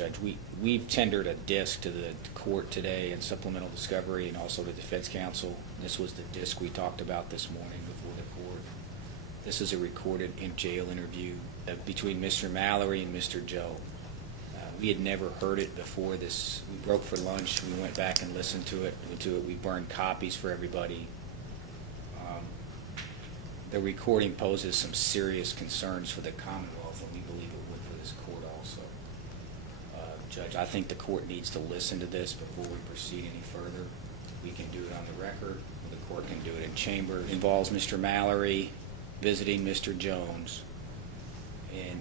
Judge, we've tendered a disc to the court today in supplemental discovery and also to defense counsel. This was the disc we talked about this morning before the court. This is a recorded jail interview between Mr. Mallory and Mr. Joe. We had never heard it before this. We broke for lunch. We went back and listened to it. We burned copies for everybody. The recording poses some serious concerns for the Commonwealth, and we believe it would for this court also. Judge, I think the court needs to listen to this before we proceed any further. We can do it on the record, or the court can do it in chamber. It involves Mr. Mallory visiting Mr. Jones, and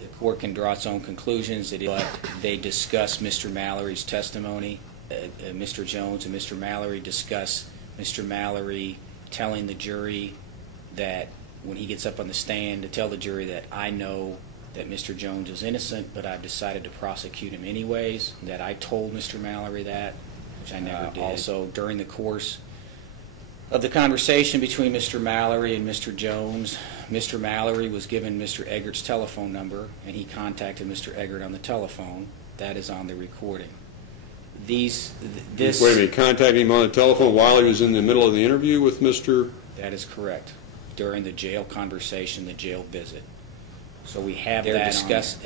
the court can draw its own conclusions, but they discuss Mr. Mallory's testimony. Mr. Jones and Mr. Mallory discuss Mr. Mallory telling the jury that when he gets up on the stand to tell the jury that I know that Mr. Jones is innocent, but I've decided to prosecute him anyways, that I told Mr. Mallory that, which I never did. Also, during the course of the conversation between Mr. Mallory and Mr. Jones, Mr. Mallory was given Mr. Eggert's telephone number, and he contacted Mr. Eggert on the telephone. That is on the recording. Wait a minute, contacted him on the telephone while he was in the middle of the interview with Mr.? That is correct. During the jail conversation, the jail visit. So we have that discussed.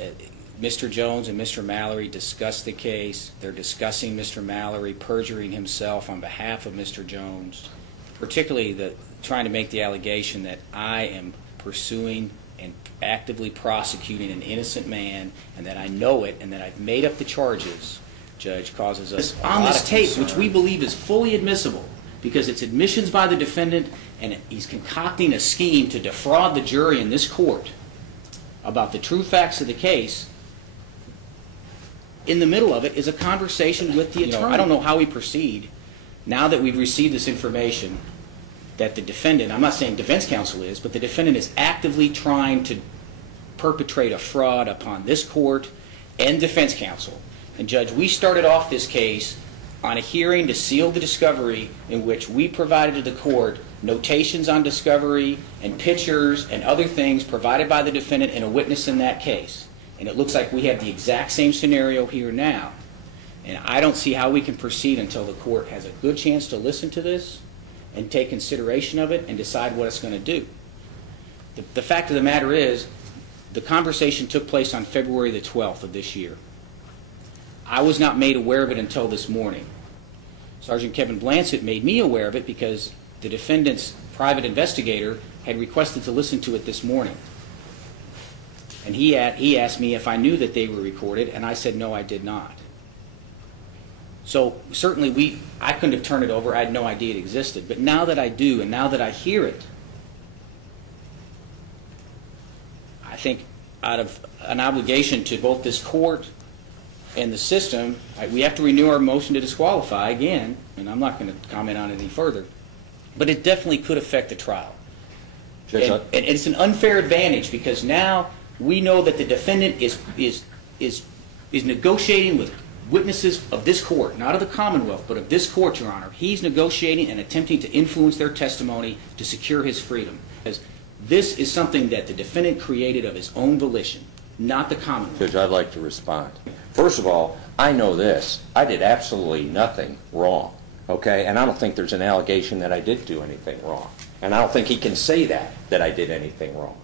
Mr. Jones and Mr. Mallory discussed the case. They're discussing Mr. Mallory perjuring himself on behalf of Mr. Jones, particularly trying to make the allegation that I am pursuing and actively prosecuting an innocent man, and that I know it, and that I've made up the charges. Judge, causes us on this tape, which we believe is fully admissible, because it's admissions by the defendant, and he's concocting a scheme to defraud the jury in this court about the true facts of the case. In the middle of it is a conversation with the attorney. I don't know how we proceed now that we've received this information that the defendant, I'm not saying defense counsel is, but the defendant is actively trying to perpetrate a fraud upon this court and defense counsel. And Judge, we started off this case on a hearing to seal the discovery in which we provided to the court notations on discovery and pictures and other things provided by the defendant and a witness in that case. And it looks like we have the exact same scenario here now. And I don't see how we can proceed until the court has a good chance to listen to this and take consideration of it and decide what it's going to do. The fact of the matter is, the conversation took place on February the 12th of this year. I was not made aware of it until this morning. Sergeant Kevin Blansett made me aware of it because the defendant's private investigator had requested to listen to it this morning. And he asked me if I knew that they were recorded, and I said no, I did not. So certainly I couldn't have turned it over. I had no idea it existed. But now that I do, and now that I hear it, I think out of an obligation to both this court and the system, we have to renew our motion to disqualify again, and I'm not going to comment on it any further. But it definitely could affect the trial. And it's an unfair advantage because now we know that the defendant is negotiating with witnesses of this court, not of the Commonwealth, but of this court, Your Honor. He's negotiating and attempting to influence their testimony to secure his freedom. Because this is something that the defendant created of his own volition, not the Commonwealth. Judge, I'd like to respond. First of all, I know this. I did absolutely nothing wrong, okay? And I don't think there's an allegation that I did do anything wrong. And I don't think he can say that I did anything wrong.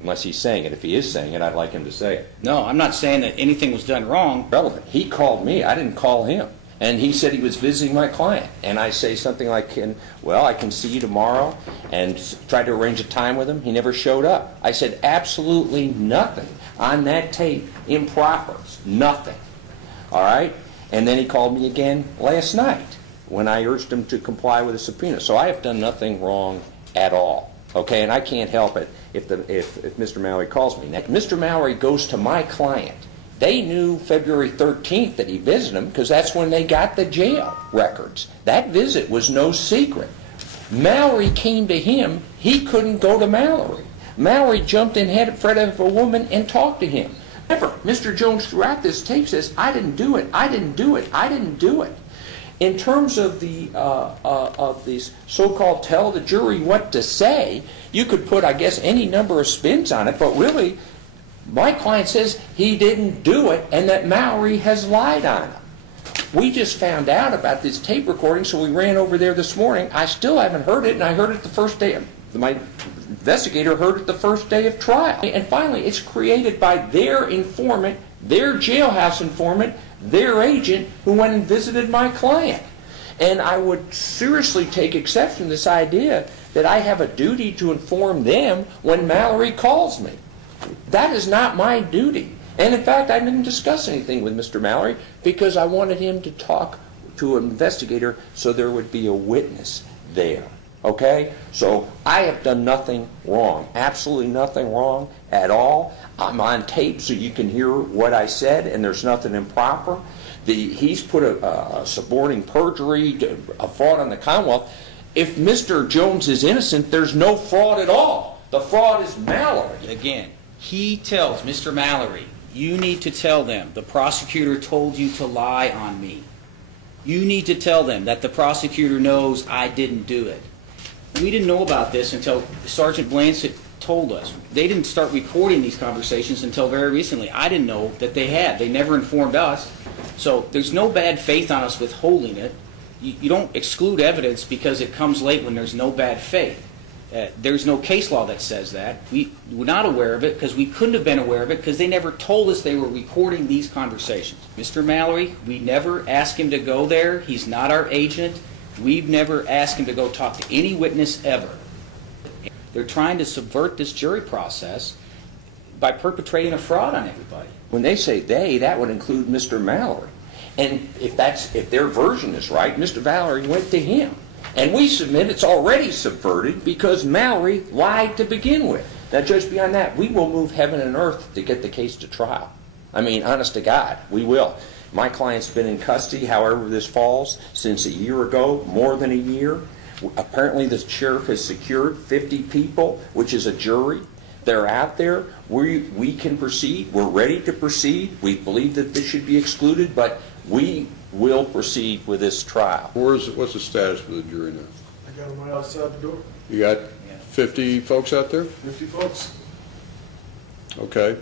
Unless he's saying it. If he is saying it, I'd like him to say it. No, I'm not saying that anything was done wrong. Relevant. He called me. I didn't call him. And he said he was visiting my client. And I say something like, well, I can see you tomorrow, and tried to arrange a time with him. He never showed up. I said absolutely nothing on that tape. Improper. Nothing. All right? And then he called me again last night when I urged him to comply with a subpoena. So I have done nothing wrong at all. Okay? And I can't help it if Mr. Mallory calls me. Now, Mr. Mallory goes to my client. They knew February 13th that he visited him because that's when they got the jail records. That visit was no secret. Mallory came to him. He couldn't go to Mallory. Mallory jumped in head in front of a woman and talked to him. Never. Mr. Jones throughout this tape says, I didn't do it, I didn't do it, I didn't do it. In terms of these so-called tell the jury what to say, you could put, I guess, any number of spins on it, but really My client says he didn't do it and that Mallory has lied on him. We just found out about this tape recording, so we ran over there this morning. I still haven't heard it, and I heard it the first day. My investigator heard it the first day of trial. And finally, it's created by their informant, their jailhouse informant, their agent who went and visited my client. And I would seriously take exception to this idea that I have a duty to inform them when Mallory calls me. That is not my duty. And in fact, I didn't discuss anything with Mr. Mallory because I wanted him to talk to an investigator so there would be a witness there. Okay? So I have done nothing wrong. Absolutely nothing wrong at all. I'm on tape so you can hear what I said, and there's nothing improper. He's put a suborning perjury, a fraud on the Commonwealth. If Mr. Jones is innocent, there's no fraud at all. The fraud is Mallory. Again, he tells Mr. Mallory, you need to tell them the prosecutor told you to lie on me. You need to tell them that the prosecutor knows I didn't do it. We didn't know about this until Sergeant Blanchett told us. They didn't start recording these conversations until very recently. I didn't know that they had. They never informed us. So there's no bad faith on us withholding it. You don't exclude evidence because it comes late when there's no bad faith. There's no case law that says that. We were not aware of it because we couldn't have been aware of it because they never told us they were recording these conversations. Mr. Mallory, we never asked him to go there. He's not our agent. We've never asked him to go talk to any witness ever. They're trying to subvert this jury process by perpetrating a fraud on everybody. When they say they, that would include Mr. Mallory. And if their version is right, Mr. Mallory went to him. And we submit it's already subverted because Mallory lied to begin with. Now, Judge, beyond that, we will move heaven and earth to get the case to trial. I mean, honest to God, we will. My client's been in custody, however this falls, since a year ago, more than a year. Apparently the sheriff has secured 50 people, which is a jury. They're out there. We can proceed. We're ready to proceed. We believe that this should be excluded, but we will proceed with this trial. What's the status for the jury now? I got them right outside the door. You got 50 folks out there? 50 folks. Okay.